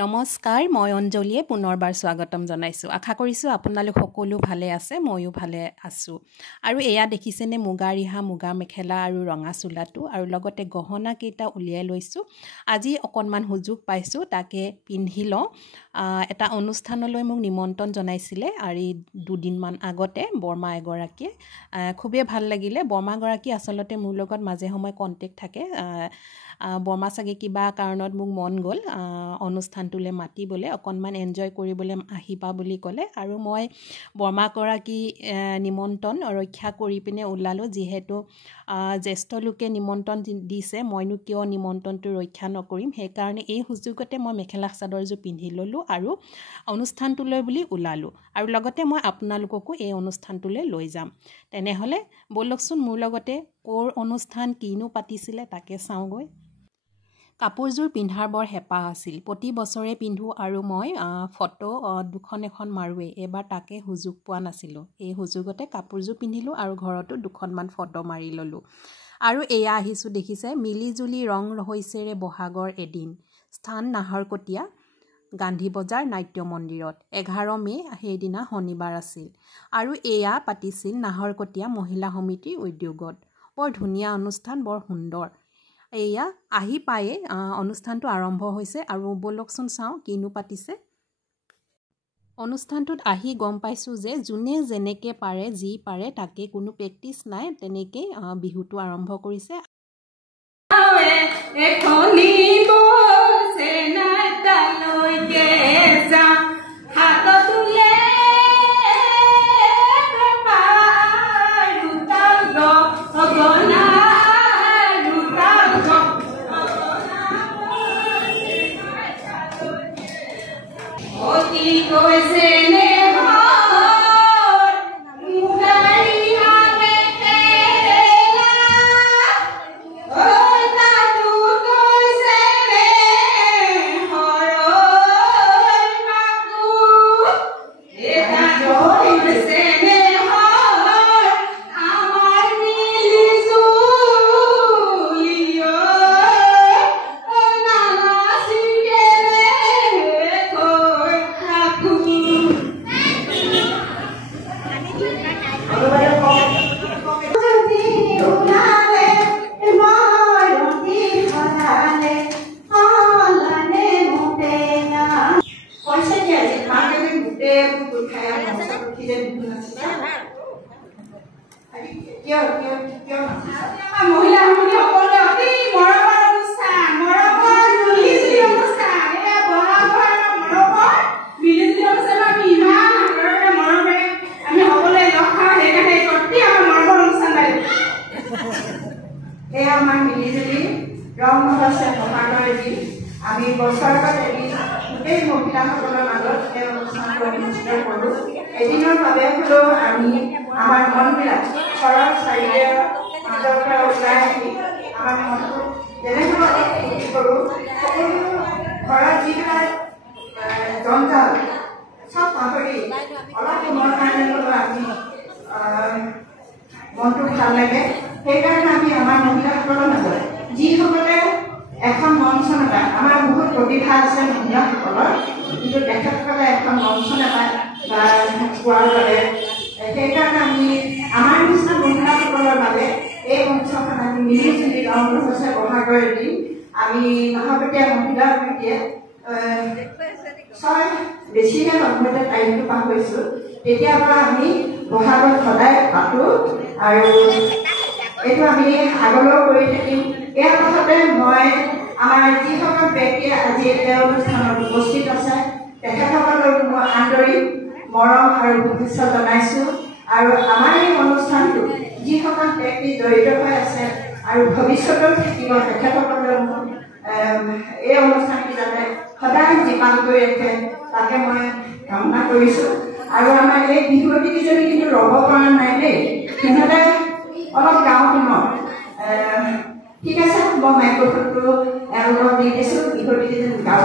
নমস্কাৰ মই অঞ্জলীয়ে পুনৰবাৰ স্বাগতম জনাইছোঁ। আশা কৰিছোঁ আপোনালোক সকলো ভালে আছে, ময়ো ভালে আছোঁ। আৰু এয়া দেখিছেনে মুগা ৰিহা, মুগা মেখেলা আৰু ৰঙা চোলাটো আৰু লগতে গহনা কেইটা উলিয়াই লৈছোঁ। আজি অকণমান সুযোগ পাইছোঁ, তাকে পিন্ধি লওঁ। এটা অনুষ্ঠানলৈ মোক নিমন্ত্ৰণ জনাইছিলে আৰু দুদিনমান আগতে বৰমা এগৰাকীয়ে। খুবেই ভাল লাগিলে। বৰমাগৰাকী আচলতে মোৰ লগত মাজে সময়ে কণ্টেক্ট থাকে। বৰমা চাগে কিবা কাৰণত মোক মন গ'ল অনুষ্ঠানটোলৈ মাতিবলৈ, অকণমান এনজয় কৰিবলৈ আহিবা বুলি ক'লে আৰু মই বৰমাগৰাকী নিমন্ত্ৰণ ৰক্ষা কৰি পিনে ওলালোঁ। যিহেতু জ্যেষ্ঠ লোকে নিমন্ত্ৰণ দিছে, মইনো কিয় নিমন্ত্ৰণটো ৰক্ষা নকৰিম। সেইকাৰণে এই সুযোগতে মই মেখেলা চাদৰযোৰ পিন্ধি ল'লোঁ আৰু অনুষ্ঠানটোলৈ বুলি ওলালোঁ। আৰু লগতে মই আপোনালোককো এই অনুষ্ঠানটোলৈ লৈ যাম। তেনেহ'লে ব'লকচোন মোৰ লগতে ক'ৰ অনুষ্ঠান কিনো পাতিছিলে তাকে চাওঁগৈ। কাপোৰযোৰ পিন্ধাৰ বৰ হেঁপাহ আছিল। প্ৰতি বছৰে পিন্ধোঁ আৰু মই ফটো দুখন এখন মাৰোৱেই। এইবাৰ তাকে সুযোগ পোৱা নাছিলোঁ। এই সুযোগতে কাপোৰযোৰ পিন্ধিলোঁ আৰু ঘৰতো দুখনমান ফটো মাৰি ল'লোঁ। আৰু এয়া আহিছোঁ দেখিছে, মিলি জুলি ৰং হৈছেৰে বহাগৰ এদিন। স্থান নাহৰকটীয়া, গান্ধী বজাৰ নাট্য মন্দিৰত। 11 মে' সেইদিনা শনিবাৰ আছিল। আৰু এয়া পাতিছিল নাহৰকটীয়া মহিলা সমিতিৰ উদ্যোগত। বৰ ধুনীয়া অনুষ্ঠান, বৰ সুন্দৰ। এয়া আহি পায়ে অনুষ্ঠানটো আৰম্ভ হৈছে আৰু ব'লকচোন চাওঁ কিনো পাতিছে। অনুষ্ঠানটোত আহি গম পাইছোঁ যে যোনে যেনেকৈ পাৰে, যি পাৰে তাকে, কোনো প্ৰেক্টিচ নাই, তেনেকৈ বিহুটো আৰম্ভ কৰিছে। আমি বছৰত এদিন গোটেই মহিলাসকলৰ মাজত এই অনুষ্ঠানটো অনুষ্ঠিত কৰোঁ। এদিনৰ বাবে হ'লেও আমি আমাৰ মনবিলাক সৰল চাৰিৰে মাজৰ পৰা ওলাই আহি আমাৰ মনটো যেনেধৰণে ফূৰ্তি কৰোঁ, সকলো ঘৰত যিবিলাক জঞ্জাল চব পাহৰি অলপ সময়ৰ কাৰণে হ'লেও আমি মনটো ভাল লাগে। সেইকাৰণে আমি আমাৰ মহিলাসকলৰ মাজত যিসকলে এখন মঞ্চ নাপায়, আমাৰ বহুত প্ৰতিভা আছে মহিলাসকলৰ, কিন্তু তেখেতসকলে এখন মঞ্চ নাপায় বা পোৱাৰ বাবে। সেইকাৰণে আমি আমাৰ নিচিনা মহিলাসকলৰ বাবে এই মঞ্চখন আমি মিলি জুলি ৰং হৈছে বহাগৰ এদিন। আমি নাহৰকটীয়া মহিলা সমিতিয়ে বেছিহে নতুনতে টাইমটো পাহৰিছোঁ, তেতিয়াৰ পৰা আমি বহাগত সদায় পাতোঁ আৰু এইটো আমি আগলৈও কৰি থাকিম। ইয়াৰ পাছতে মই আমাৰ যিসকল ব্যক্তিয়ে আজি এই অনুষ্ঠানত উপস্থিত আছে তেখেতসকলক মই আন্তৰিক মৰম আৰু শুভেচ্ছা জনাইছোঁ। আৰু আমাৰ এই অনুষ্ঠানটোত যিসকল ব্যক্তি জড়িত হৈ আছে আৰু ভৱিষ্যতেও থাকিব, তেখেতসকলে এই অনুষ্ঠানটি যাতে সদায় জীপাল কৰি ৰাখে তাকে মই কামনা কৰিছোঁ। আৰু আমাৰ এই বিহুৱতীকেইজনী কিন্তু ৰ'ব পৰা নাই দেই, সিহঁতে অলপ গাঁও শুনক। ঠিক আছে, মই মাইক্ৰফোনটো এওঁলোকক দি দিছোঁ, বিহুৱতীকেইজনী গাঁও।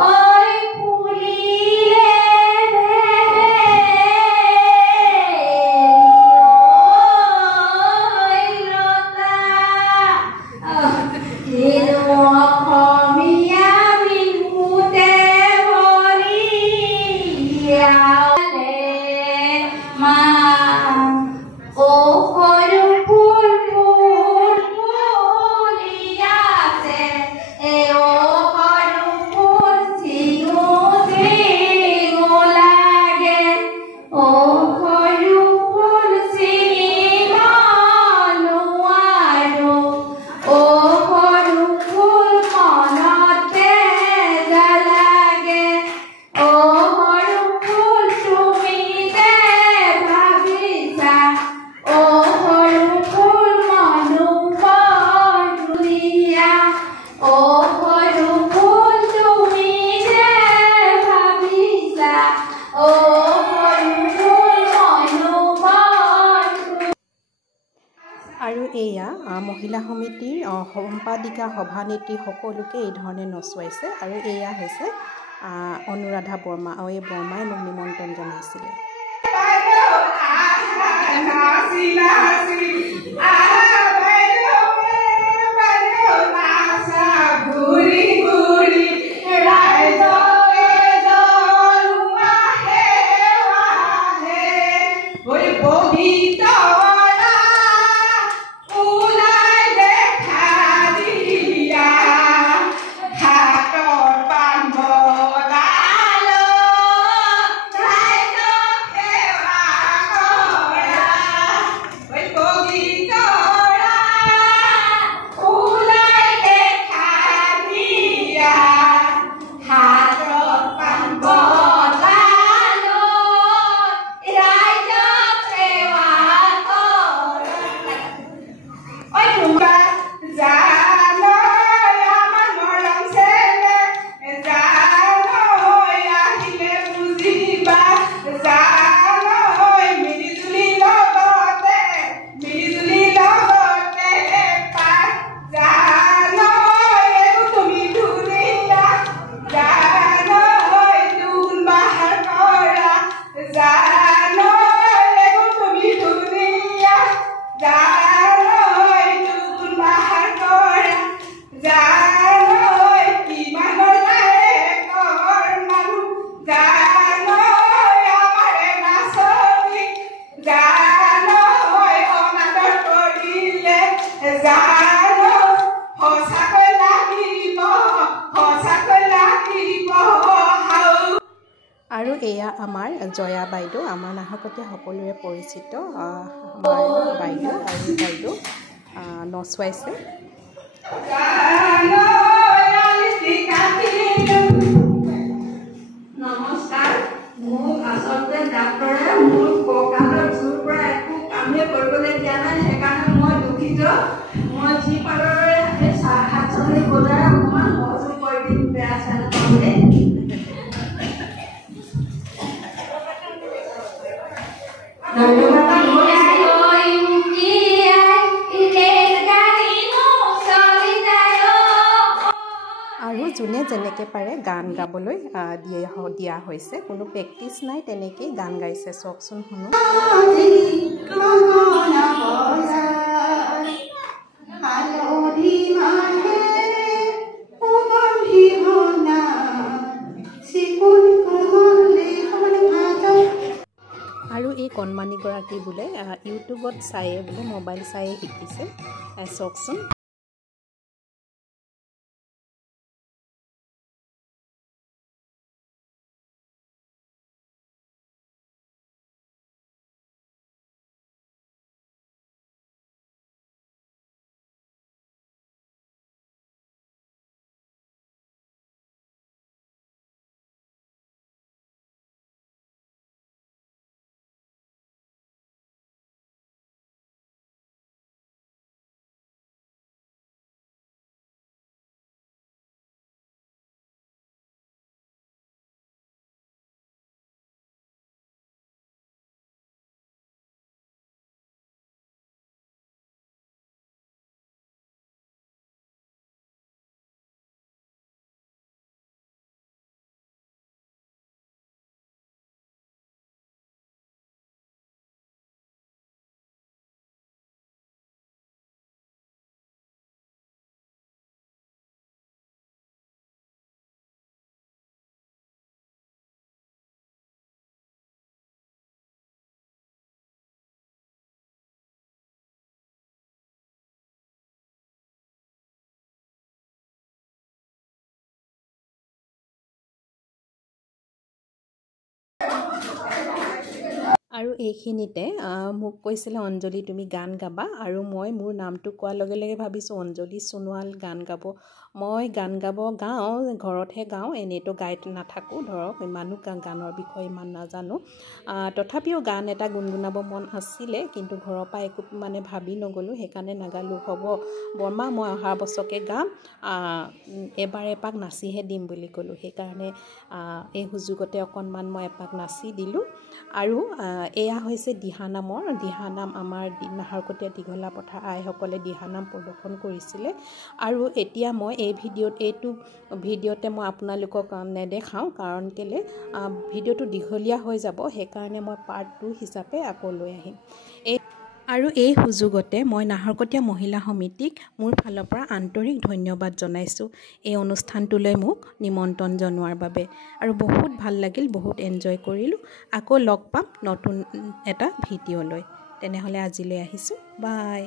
Oi, pulile আৰু এয়া মহিলা সমিতিৰ সম্পাদিকা সভানেত্ৰী সকলোকে এই ধৰণে নচুৱাইছে আৰু এয়া হৈছে অনুৰাধা বৰ্মা আৰু এই বৰ্মাই মোক নিমন্ত্ৰণ জনাইছিলে আৰু এয়া আমাৰ জয়া বাইদেউ আমাৰ নাহকতে সকলোৰে পৰিচিত আমাৰ বাইদেউ আৰু বাইদেউ নচুৱাইছে নমস্কাৰ মোক আচলতে ডাক্তৰে মোৰ কঁকালৰ জোৰ পৰা একো কামেই কৰিবলৈ দিয়া নাই সেইকাৰণে মই দুখিত মই যি পাৰোৰে হাত চলি বজাই অকণমান সহযোগ কৰি দিম বেয়া চাই নাপাবলৈ আৰু যোনে যেনেকৈ পাৰে গান গাবলৈ দিয়া হৈছে কোনো প্ৰেক্টিচ নাই তেনেকেই গান গাইছে চাওকচোন শুনো আৰু এই কণমানিগৰাকী বোলে ইউটিউবত চায়ে বোলে মোবাইল চায়ে শিকিছে চাওকচোন আৰু এইখিনিতে মোক কৈছিলে অঞ্জলি তুমি গান গাবা আৰু মই মোৰ নামটো কোৱাৰ লগে লগে ভাবিছোঁ অঞ্জলি সোণোৱাল গান গাব মই গান গাওঁ ঘৰতহে গাওঁ এনেইতো গাই নাথাকোঁ ধৰক ইমানো গানৰ বিষয়ে ইমান নাজানো তথাপিও গান এটা গুণগুণাব মন আছিলে কিন্তু ঘৰৰ পৰা একো মানে ভাবি নগ'লোঁ সেইকাৰণে নাগালোঁ হ'ব বৰমা মই অহা বছৰকে গাম এবাৰ এপাক নাচিহে দিম বুলি ক'লোঁ সেইকাৰণে এই সুযোগতে অকণমান মই এপাক নাচি দিলোঁ আৰু এয়া হৈছে দিহানামৰ দিহানাম আমাৰ নাহৰকটীয়া দীঘলা পথাৰ আইসকলে দিহানাম প্ৰদৰ্শন কৰিছিলে আৰু এতিয়া মই এই এইটো ভিডিঅ'তে মই আপোনালোকক নেদেখাওঁ কাৰণ কেলে ভিডিঅ'টো দীঘলীয়া হৈ যাব সেইকাৰণে মই পাৰ্ট 2 হিচাপে আকৌ লৈ আহিম আৰু এই সুযোগতে মই নাহৰকটীয়া মহিলা সমিতিক মোৰ ফালৰ পৰা আন্তৰিক ধন্যবাদ জনাইছোঁ এই অনুষ্ঠানটোলৈ মোক নিমন্ত্ৰণ জনোৱাৰ বাবে আৰু বহুত ভাল লাগিল বহুত এনজয় কৰিলোঁ আকৌ লগ পাম নতুন এটা ভিডিঅ' লৈ তেনেহ'লে আজিলৈ আহিছোঁ বাই